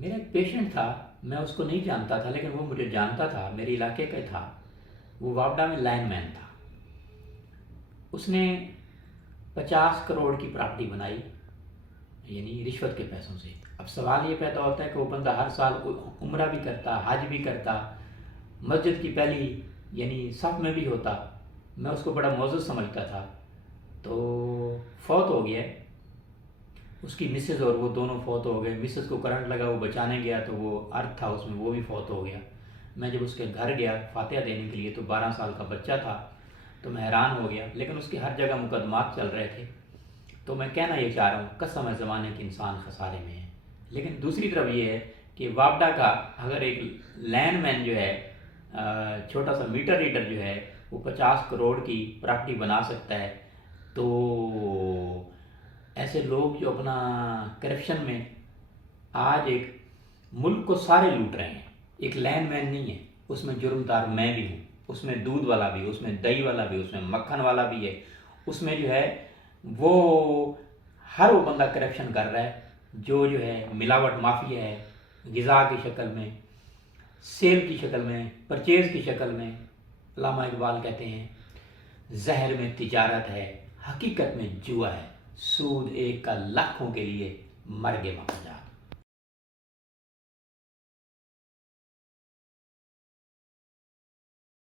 میرا ایک پیشنٹ تھا، میں اس کو نہیں جانتا تھا لیکن وہ مجھے جانتا تھا، میرے علاقے کا تھا۔ وہ وابڈا میں لائن مین تھا۔ اس نے 50 کروڑ کی پراپرٹی بنائی، یعنی رشوت کے پیسوں سے۔ اب سوال یہ پیدا ہوتا ہے کہ وہ بندہ ہر سال عمرہ بھی کرتا، حج بھی کرتا، مسجد کی پہلی یعنی صف میں بھی ہوتا۔ میں اس کو بڑا معزز سمجھتا تھا۔ تو فوت ہو گیا، اس کی مسز اور وہ دونوں فوت ہو گئے۔ مسز کو کرنٹ لگا، وہ بچانے گیا تو وہ ارتھ تھا اس میں، وہ بھی فوت ہو گیا۔ میں جب اس کے گھر گیا فاتحہ دینے کے لیے تو 12 سال کا بچہ تھا، تو میں حیران ہو گیا، لیکن اس کے ہر جگہ مقدمات چل رہے تھے۔ تو میں کہنا یہ چاہ رہا ہوں، قسم ہے زمانے کے انسان خسارے میں ہے۔ لیکن دوسری طرف یہ ہے کہ وابڈا کا اگر ایک لینڈ مین جو ہے چھوٹا سا میٹر ریڈر جو ہے وہ 50 کروڑ کی پراپرٹی بنا سکتا ہے، تو ایسے لوگ جو اپنا کرپشن میں آج ایک ملک کو سارے لوٹ رہے ہیں۔ ایک لینڈ مین نہیں ہے، اس میں جرم دار میں بھی ہوں، اس میں دودھ والا بھی، اس میں دہی والا بھی، اس میں مکھن والا بھی ہے، اس میں جو ہے وہ ہر وہ بندہ کرپشن کر رہا ہے جو ہے ملاوٹ مافیا ہے، غذا کی شکل میں، سیل کی شکل میں، پرچیز کی شکل میں۔ علامہ اقبال کہتے ہیں زہر میں تجارت ہے، حقیقت میں جوا ہے، سود ایک کا لاکھوں کے لیے مرگ مقدار۔